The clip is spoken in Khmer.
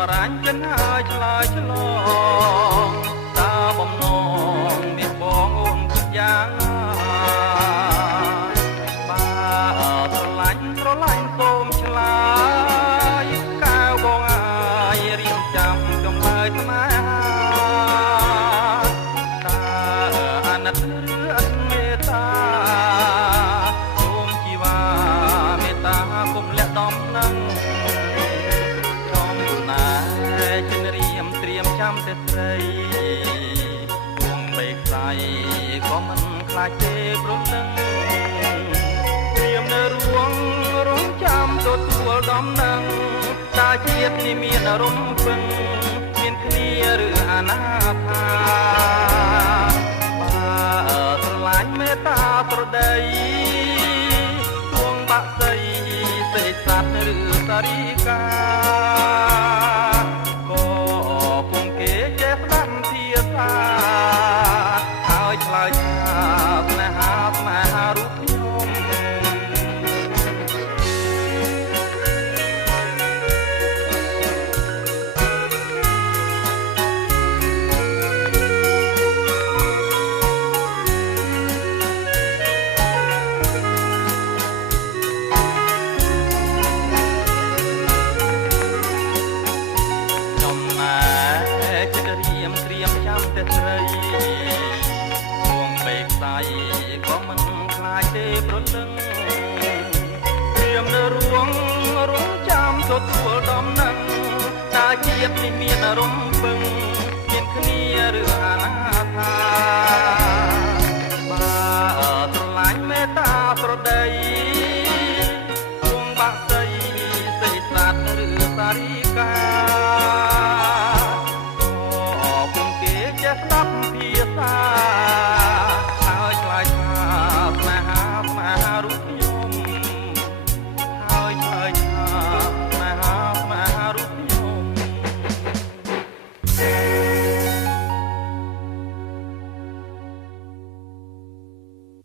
សម្រាញ់ចិនហើយឆ្លើយឆ្លងតើបំណងមានបងអូនគិតយ៉ាងណាបើស្រឡាញ់សូមឆ្លើយកៅបងអើយរៀបចំចម្លើយស្នេហាតើអាណិតឬអត់មេត្តាសូមជីវ៉ាមេត្តាគុំលាក់ដំនឹងចាំតែស្រីវងបេកស្អីក៏មិនខ្លាចទេព្រលឹងត្រៀមនៅរងចាំទទួលដំណឹងតើជាតិនេះមានអរំពឹងមានគ្នាឬអនាថាបើស្រឡាញ់មេត្តាប្រដីវងបាក់ស្អីសេកសត្វឬសារីកាហើយឆ្លើយថាស្នេហារូបខ្ញុំស្រីវងបេកស្អីក៏មិនខ្លាចទេព្រលឹងត្រៀមនៅរងចាំទទួលដំណឹងតើជាតិនេះមានអរំពឹងមានគ្នាឬអនាថា